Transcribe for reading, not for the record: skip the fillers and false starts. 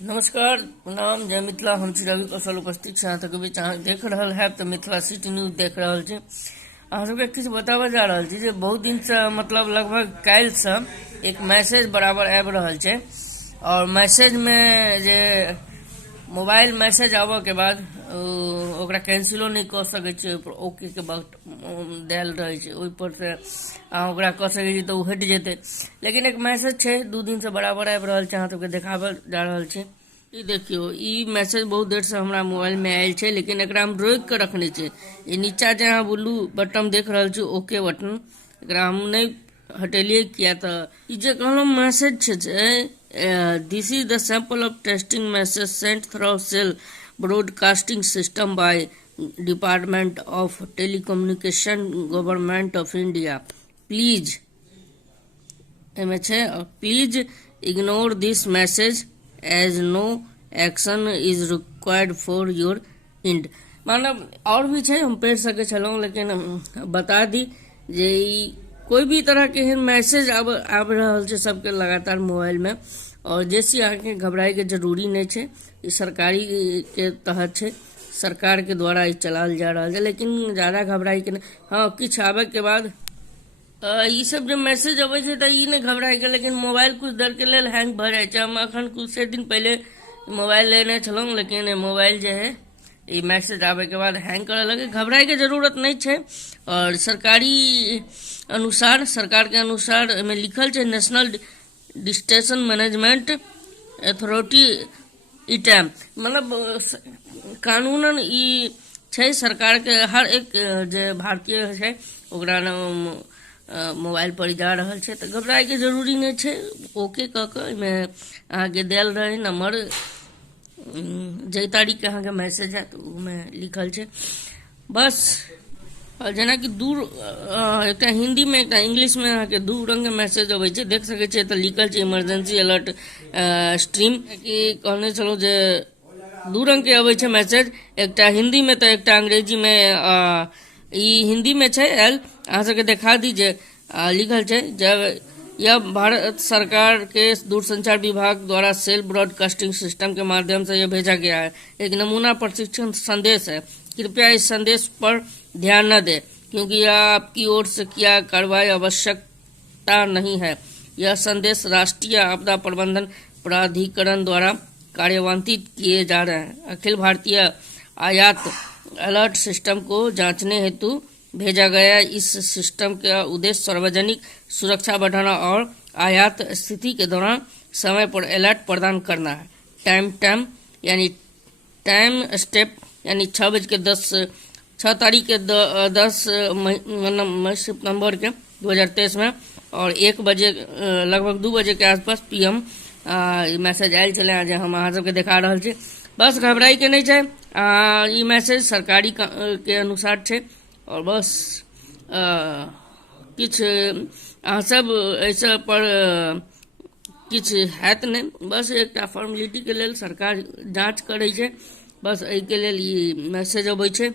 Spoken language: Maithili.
नमस्कार, प्रणाम, जय मिथिला। हम छी रवि कौशल उपस्थित छी। अहाँ तक बीच अहाँ देख रहल हैब तऽ मिथिला सिटी न्यूज देख रहल छी। अहाँ सबके किछु बताबऽ जा रहल छी जे बहुत दिन से मतलब लगभग काल्हि से एक मैसेज बराबर आबि रहल छै, और मैसेज में जे मोबाइल मैसेज आबऽ के बाद ओकरा कैंसिलो नहीं कऽ सकै छी। ओहिपर ओके के बटन देल रहै छै, ओहिपर से अहाँ ओकरा कऽ सकै छी तऽ ओ हटि जेतै। लेकिन एक मैसेज छै 2 दिन से बराबर आबि रहल छै, अहाँ सबके देखाबऽ जा रहल छी। ई देखियो, ई मैसेज बहुत देर से हमरा मोबाइल में आयल छै, लेकिन एकरा हम रोक के रखने छी। ई नीचा जे अहाँ ब्लू बटन देख रहल छी, ओके बटन, एकरा हम नहीं हटेलिए। किया तऽ ई जे कहलहुँ मैसेज छै, this is the sample of testing message sent through cell broadcasting system by department of telecommunication government of India. Please एमे छै, please ignore this message as no action is required for your end. मतलब और भी छै, हम पढ़ि सके छलहुँ, लेकिन बता दी जे कोई भी तरह के मैसेज आब रहल छै सबके लगातार मोबाइल में, और जैसे आके घबराए के जरूरी नहीं छै। ई सरकारी के तहत छै, सरकार के द्वारा ई चलाल जा रहा है, लेकिन ज़्यादा घबराए के नहीं। हाँ, किछु आबे के बाद ई सब जो मैसेज अबै छै तऽ ई नहीं घबराए के, लेकिन मोबाइल कुछ देर के लेल हैंग भऽ जाइ छै। हम अखन कुछ दिन पहले मोबाइल लेने छलहुँ, लेकिन मोबाइल जो है ये मैसेज आवे के बाद हैंग करे लगे। घबराए के जरूरत नहीं छै। और सरकारी अनुसार, सरकार के अनुसार में लिखल छै नेशनल डिस्टेंस मैनेजमेंट अथॉरिटी ई टाइम, मतलब कानूनन ई छै सरकार के, हर एक जे भारतीय है ओकरा मोबाइल पर जा रहल छै तऽ घबराए के जरूरी नहीं छै। ओके कऽ के में अहाँ के देल रहे नंबर, जे तारीख के अहाँ के मैसेज है तो में लिखल छै बस। और जेना कि दूर एक हिंदी में एक इंग्लिश में अहाँ के दू रंग के मैसेज अबै छै, देख सकै छियै। तऽ लिखल छै इमरजेंसी अलर्ट स्ट्रीम, कि कहने छलहुँ जे दू रंग के अबै छै मैसेज, एकटा हिंदी में तो एकटा अंग्रेजी में। ई हिंदी में छै आयल, अहाँ सबके देखा दीजिए। लिखल छै, जब यह भारत सरकार के दूरसंचार विभाग द्वारा सेल ब्रॉडकास्टिंग सिस्टम के माध्यम से यह भेजा गया है, एक नमूना प्रशिक्षण संदेश है। कृपया इस संदेश पर ध्यान न दें, क्योंकि यह आपकी ओर से किया कार्रवाई आवश्यकता नहीं है। यह संदेश राष्ट्रीय आपदा प्रबंधन प्राधिकरण द्वारा कार्यान्वित किए जा रहे हैं। अखिल भारतीय आयात अलर्ट सिस्टम को जांचने हेतु भेजा गया। इस सिस्टम का उद्देश्य सार्वजनिक सुरक्षा बढ़ाना और आयात स्थिति के दौरान समय पर अलर्ट प्रदान करना है। टाइम यानी टाइम स्टेप यानी 6 तारीख के 10 सितंबर के 2023 में, और 1 बजे लगभग 2 बजे के आसपास PM मैसेज आयल छलै, जे हम अहाँ सबके देखा रहल छी। बस घबराई के नहीं छै। ई मैसेज सरकारी के अनुसार छै, और बस किछु अहाँ सब ऐसा पर किछु हैत नहीं, बस एकटा फॉर्मेलिटी के लेल सरकार जांच करै छै, बस एहि के लेल ई मैसेज अबै छै।